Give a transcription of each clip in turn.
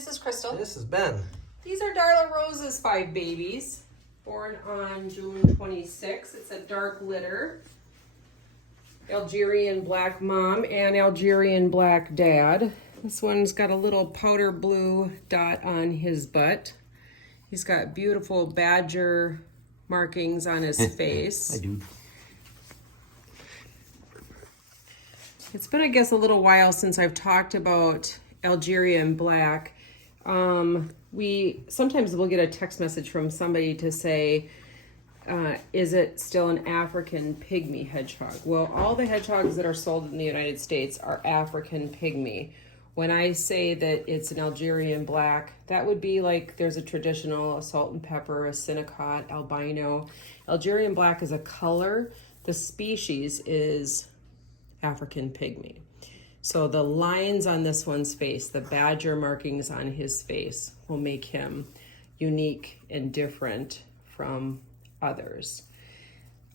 This is Crystal. This is Ben. These are Darla Rose's 5 babies, born on June 26th. It's a dark litter. Algerian black mom and Algerian black dad. This one's got a little powder blue dot on his butt. He's got beautiful badger markings on his face. I do. It's been, I guess, a little while since I've talked about Algerian black. We sometimes we'll get a text message from somebody to say, is it still an African pygmy hedgehog? Well, all the hedgehogs that are sold in the United States are African pygmy. When I say that it's an Algerian black, that would be like there's a traditional, a salt and pepper, a Sinicot, albino. Algerian black is a color. The species is African pygmy. So the lines on this one's face, the badger markings on his face, will make him unique and different from others.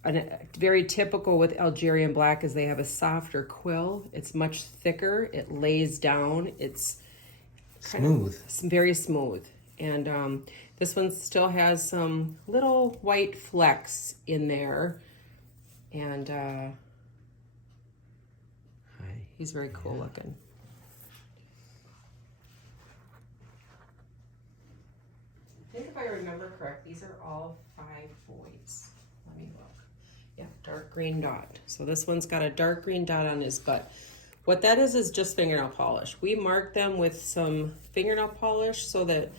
And very typical with Algerian black is they have a softer quill. It's much thicker. It lays down. It's Smooth. Very smooth. And this one still has some little white flecks in there. And he's very cool looking. I think if I remember correct, these are all 5 boys. Let me look. Yeah, dark green dot. So this one's got a dark green dot on his butt. What that is just fingernail polish. We mark them with some fingernail polish so that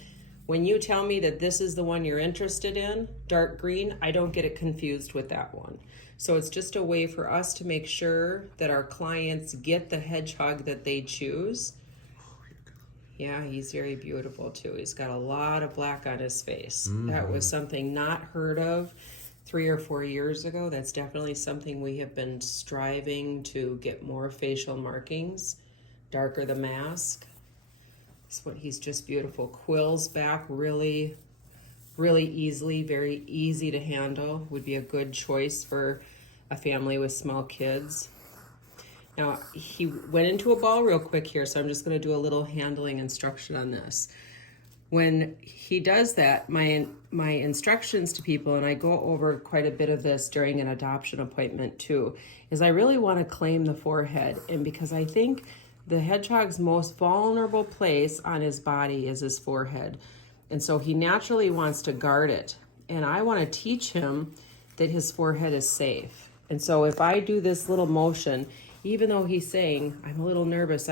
when you tell me that this is the one you're interested in, dark green, I don't get it confused with that one. So it's just a way for us to make sure that our clients get the hedgehog that they choose. Yeah, he's very beautiful too. He's got a lot of black on his face. Mm-hmm. That was something not heard of 3 or 4 years ago. That's definitely something we have been striving to get more facial markings, darker the mask. He's just beautiful. Quills back really easily, very easy to handle. Would be a good choice for a family with small kids. Now, he went into a ball real quick here, so I'm just going to do a little handling instruction on this. When he does that, my instructions to people, and I go over quite a bit of this during an adoption appointment too, is I really want to claim the forehead. And because I think the hedgehog's most vulnerable place on his body is his forehead. And so he naturally wants to guard it. And I want to teach him that his forehead is safe. And so if I do this little motion, even though he's saying, I'm a little nervous,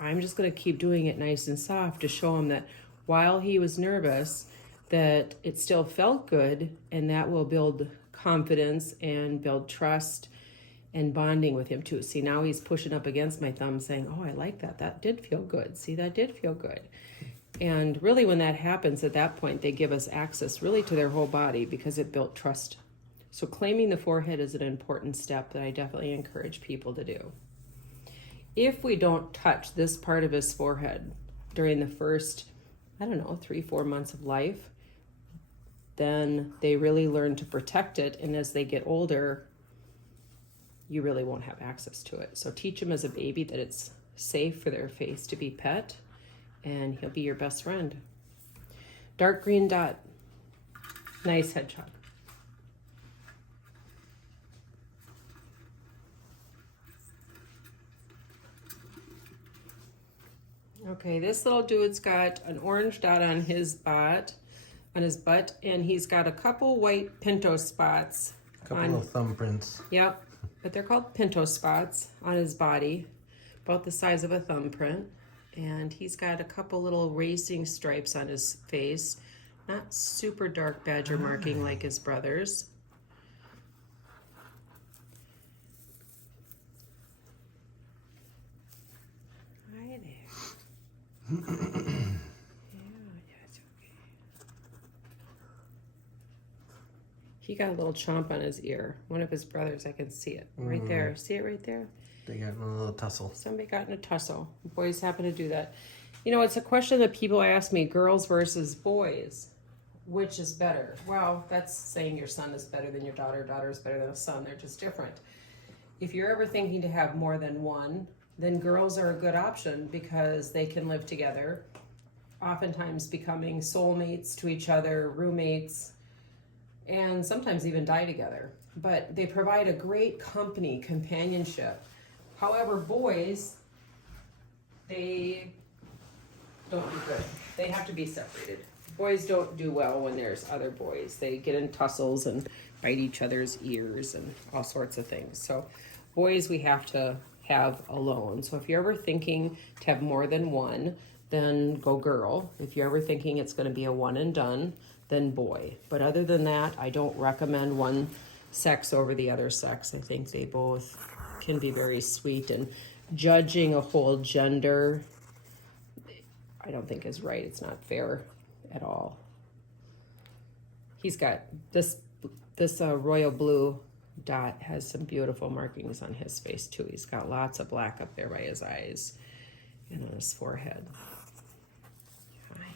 I'm just going to keep doing it nice and soft to show him that while he was nervous, that it still felt good, and that will build confidence and build trust and bonding with him too. See, now he's pushing up against my thumb saying, oh, I like that. That did feel good. See, that did feel good. And really when that happens, at that point, they give us access really to their whole body because it built trust. So claiming the forehead is an important step that I definitely encourage people to do. If we don't touch this part of his forehead during the first, 3-4 months of life, then they really learn to protect it. And as they get older, you really won't have access to it. So teach them as a baby that it's safe for their face to be pet, and he'll be your best friend. Dark green dot. Nice hedgehog. Okay, this little dude's got an orange dot on his butt, and he's got a couple white pinto spots. A couple of thumbprints. Yep, but they're called pinto spots on his body, about the size of a thumbprint. And he's got a couple little racing stripes on his face. Not super dark badger marking like his brothers. Hi there. It's okay. He got a little chomp on his ear. One of his brothers, I can see it right there. See it right there? They got in a little tussle. Somebody got in a tussle. Boys happen to do that. It's a question that people ask me, girls versus boys. Which is better? Well, that's saying your son is better than your daughter is better than a son. They're just different. If you're ever thinking to have more than one, then girls are a good option because they can live together. oftentimes becoming soulmates to each other, roommates, and sometimes even die together. But they provide a great company, companionship. However, boys, they don't do good. They have to be separated. Boys don't do well when there's other boys. They get in tussles and bite each other's ears and all sorts of things. So boys we have to have alone. So if you're ever thinking to have more than one, then go girl. If you're ever thinking it's going to be a one and done, then boy. But other than that, I don't recommend one sex over the other sex. I think they both can be very sweet, and judging a whole gender I don't think is right. It's not fair at all. He's got this royal blue dot has some beautiful markings on his face too. He's got lots of black up there by his eyes and on his forehead. Hi.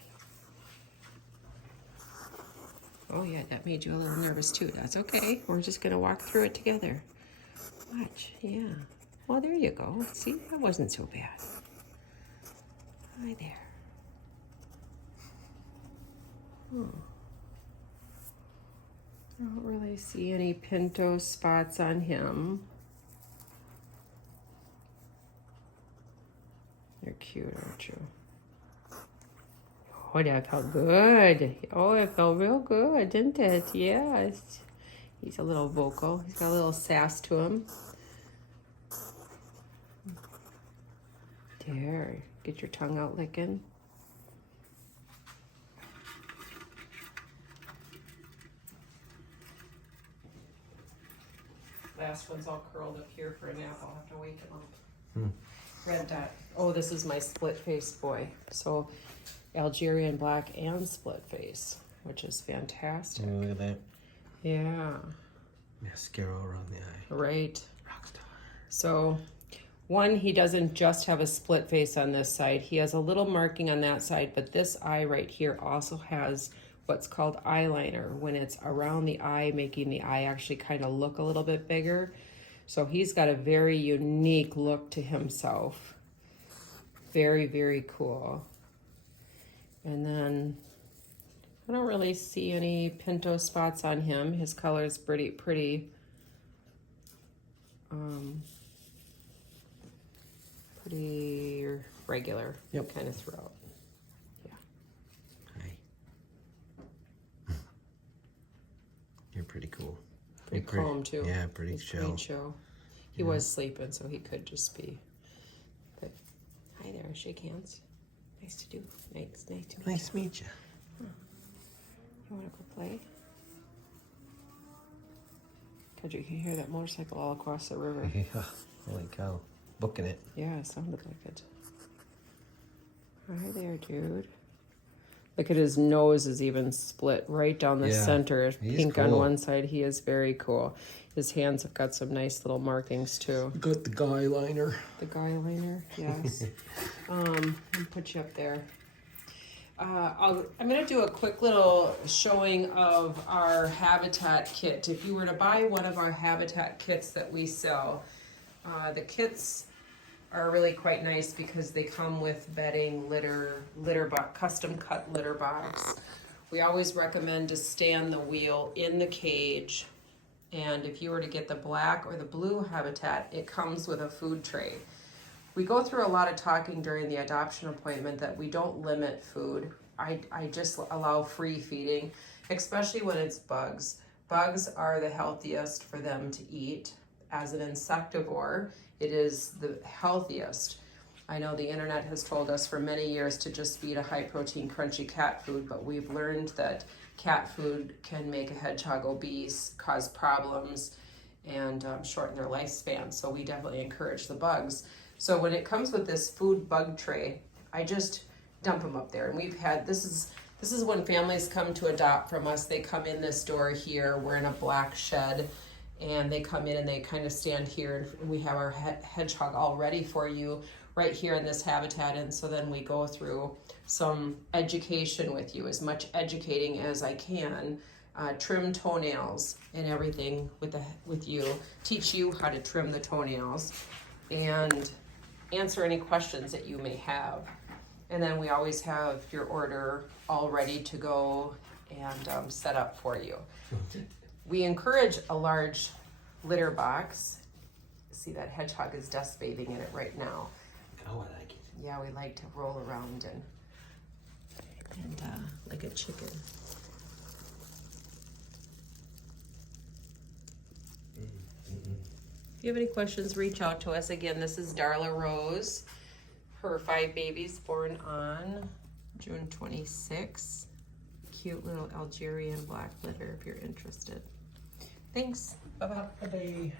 Oh yeah, that made you a little nervous too. That's okay. We're just gonna walk through it together. Watch, yeah. Well, there you go. See, that wasn't so bad. Hi there. I don't really see any pinto spots on him. You're cute, aren't you? Oh, that felt good. Oh, it felt real good, didn't it? Yes. He's a little vocal. He's got a little sass to him. There. Get your tongue out licking. Last one's all curled up here for a nap. I'll have to wake him up. Red dot. Oh, this is my split face boy. So Algerian black and split face, which is fantastic. Oh, look at that. Yeah. Mascara around the eye. Right. Rockstar. So one, he doesn't just have a split face on this side. He has a little marking on that side, but this eye right here also has what's called eyeliner when it's around the eye, making the eye actually kind of look a little bit bigger. So he's got a very unique look to himself. Very, very cool. And then I don't really see any pinto spots on him. His color is pretty pretty regular. Yep. Kind of throughout. Hi. You're pretty cool. Pretty calm too. Yeah, pretty He's chill. Pretty chill. He was sleeping, so he could just be. But hi there, shake hands. Nice to do. Nice to meet you. Nice to meet you. You want to go play? God, you can hear that motorcycle all across the river. Yeah, holy cow. Booking it. Yeah, it sounded like it. Hi there, dude. Look at his nose is even split right down the center. He's Pink cool. on one side. He is very cool. His hands have got some nice little markings too. Got the guy liner. The guy liner, yes. I'll put you up there. I'm going to do a quick little showing of our habitat kit. If you were to buy one of our habitat kits that we sell, the kits are really quite nice because they come with bedding, litter box, custom cut litter box. We always recommend to stand the wheel in the cage. And if you were to get the black or the blue habitat, it comes with a food tray. We go through a lot of talking during the adoption appointment that we don't limit food. I just allow free feeding, especially when it's bugs. Bugs are the healthiest for them to eat. As an insectivore, it is the healthiest. I know the internet has told us for many years to just feed a high protein crunchy cat food, but we've learned that cat food can make a hedgehog obese, cause problems, and shorten their lifespan. So we definitely encourage the bugs. So when it comes with this food bug tray, I just dump them up there. And we've had, this is when families come to adopt from us. They come in this door here. We're in a black shed, and they come in and they kind of stand here, and we have our hedgehog all ready for you right here in this habitat. And so then we go through some education with you, as much educating as I can, trim toenails and everything with you, teach you how to trim the toenails, and answer any questions that you may have. And then we always have your order all ready to go and set up for you. We encourage a large litter box. See, that hedgehog is dust bathing in it right now. Oh, I like it. Yeah, we like to roll around and like a chicken. If you have any questions, reach out to us. Again, this is Darla Rose. Her 5 babies born on June 26th. Cute little Algerian black litter if you're interested. Thanks. Bye-bye. Bye-bye.